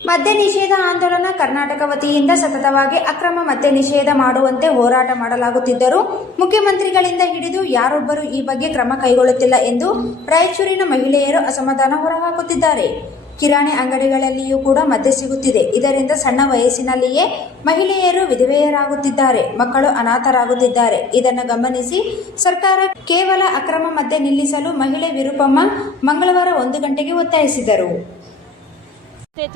ಮದ್ಯ ನಿಷೇಧ ಆಂದೋಲನ ಕರ್ನಾಟಕ ವತಿಯಿಂದ ಸತತವಾಗಿ ಅಕ್ರಮ ಮದ್ಯ ನಿಷೇಧ ಮಾಡುವಂತೆ ಹೋರಾಟ ಮಾಡಲಾಗುತ್ತಿದ್ದರೂ ಮುಖ್ಯಮಂತ್ರಿಗಳಿಂದ ಹಿಡಿದು ಯಾರೊಬ್ಬರೂ ಈ ಬಗ್ಗೆ ಕ್ರಮ ಕೈಗೊಳ್ಳುತ್ತಿಲ್ಲ ಎಂದು ರಾಯಚೂರಿನ ಮಹಿಳೆಯರು ಅಸಮಾಧಾನ ಹೊರಹಾಕುತ್ತಿದ್ದಾರೆ. ಕಿರಾಣಿ ಅಂಗಡಿಗಳಲ್ಲಿಯೂ ಕೂಡ ಮದ್ಯ ಸಿಗುತ್ತಿದೆ. ಇದರಿಂದ ಸಣ್ಣ ವಯಸ್ಸಿನಲ್ಲಿಯೇ ಮಹಿಳೆಯರು ವಿಧವೆಯರಾಗುತ್ತಿದ್ದಾರೆ, ಮಕ್ಕಳು ಅನಾಥರಾಗುತ್ತಿದ್ದಾರೆ. ಇದನ್ನು ಗಮನಿಸಿ ಸರ್ಕಾರ ಕೇವಲ ಅಕ್ರಮ ಮದ್ಯ ನಿಲ್ಲಿಸಲು ಮಹಿಳೆ ವಿರೂಪಮ್ಮ ಮಂಗಳವಾರ 1 ಗಂಟೆಗೆ ಒತ್ತಾಯಿಸಿದರು.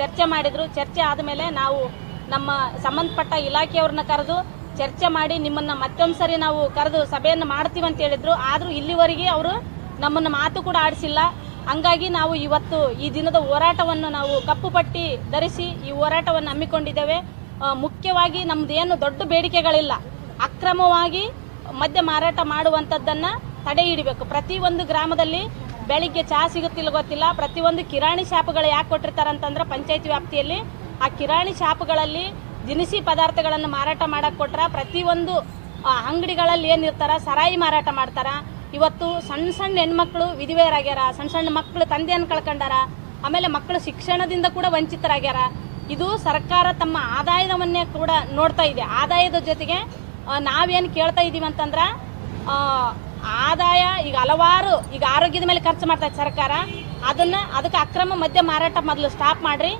ಚರ್ಚೆ ಮಾಡಿದ್ರು. ಚರ್ಚೆ ಆದಮೇಲೆ ನಾವು ನಮ್ಮ ಸಂಬಂಧಪಟ್ಟ ಇಲಾಖೆಯವ್ರನ್ನ ಕರೆದು ಚರ್ಚೆ ಮಾಡಿ ನಿಮ್ಮನ್ನ ಮತ್ತೊಂದ್ಸರಿ ನಾವು ಕರೆದು ಸಭೆಯನ್ನು ಮಾಡ್ತೀವಿ ಅಂತ ಹೇಳಿದ್ರು. ಆದ್ರೂ ಇಲ್ಲಿವರೆಗೆ ಅವರು ನಮ್ಮನ್ನ ಮಾತು ಕೂಡ ಆಡಿಸಿಲ್ಲ. ಹಂಗಾಗಿ ನಾವು ಇವತ್ತು ಈ ದಿನದ ಹೋರಾಟವನ್ನು ನಾವು ಕಪ್ಪು ಪಟ್ಟಿ ಧರಿಸಿ ಈ ಹೋರಾಟವನ್ನು ಹಮ್ಮಿಕೊಂಡಿದ್ದೇವೆ. ಮುಖ್ಯವಾಗಿ ನಮ್ದೇನು ದೊಡ್ಡ ಬೇಡಿಕೆಗಳಿಲ್ಲ. ಅಕ್ರಮವಾಗಿ ಮದ್ಯ ಮಾರಾಟ ಮಾಡುವಂಥದ್ದನ್ನ ತಡೆ ಹಿಡಿಬೇಕು. ಪ್ರತಿಯೊಂದು ಗ್ರಾಮದಲ್ಲಿ ಬೆಳಿಗ್ಗೆ ಚಹಾ ಸಿಗುತ್ತಿಲ್ಲ ಗೊತ್ತಿಲ್ಲ. ಪ್ರತಿಯೊಂದು ಕಿರಾಣಿ ಶಾಪ್ಗಳು ಯಾಕೆ ಕೊಟ್ಟಿರ್ತಾರೆ ಅಂತಂದ್ರೆ ಪಂಚಾಯತ್ ವ್ಯಾಪ್ತಿಯಲ್ಲಿ ಆ ಕಿರಾಣಿ ಶಾಪ್ಗಳಲ್ಲಿ ದಿನಸಿ ಪದಾರ್ಥಗಳನ್ನು ಮಾರಾಟ ಮಾಡಕ್ಕೆ ಕೊಟ್ರ ಪ್ರತಿಯೊಂದು ಅಂಗಡಿಗಳಲ್ಲಿ ಏನಿರ್ತಾರ ಸರಾಯಿ ಮಾರಾಟ ಮಾಡ್ತಾರ. ಇವತ್ತು ಸಣ್ಣ ಸಣ್ಣ ಹೆಣ್ಮಕ್ಳು ವಿಧವೆಯರಾಗ್ಯಾರ, ಸಣ್ಣ ಸಣ್ಣ ಮಕ್ಕಳು ತಂದೆಯನ್ನು ಕಳ್ಕೊಂಡಾರ. ಆಮೇಲೆ ಮಕ್ಕಳು ಶಿಕ್ಷಣದಿಂದ ಕೂಡ ವಂಚಿತರಾಗ್ಯಾರ. ಇದು ಸರ್ಕಾರ ತಮ್ಮ ಆದಾಯವನ್ನೇ ಕೂಡ ನೋಡ್ತಾ ಇದೆ. ಆದಾಯದ ಜೊತೆಗೆ ನಾವೇನು ಕೇಳ್ತಾ ಇದೀವಿ ಅಂತಂದ್ರ ಆದಾಯ ಈಗ ಹಲವಾರು ಈಗ ಆರೋಗ್ಯದ ಮೇಲೆ ಖರ್ಚು ಮಾಡ್ತಾ ಇದೆ ಸರ್ಕಾರ. ಅದಕ್ಕೆ ಅಕ್ರಮ ಮದ್ಯ ಮಾರಾಟ ಮೊದಲು ಸ್ಟಾಪ್ ಮಾಡ್ರಿ.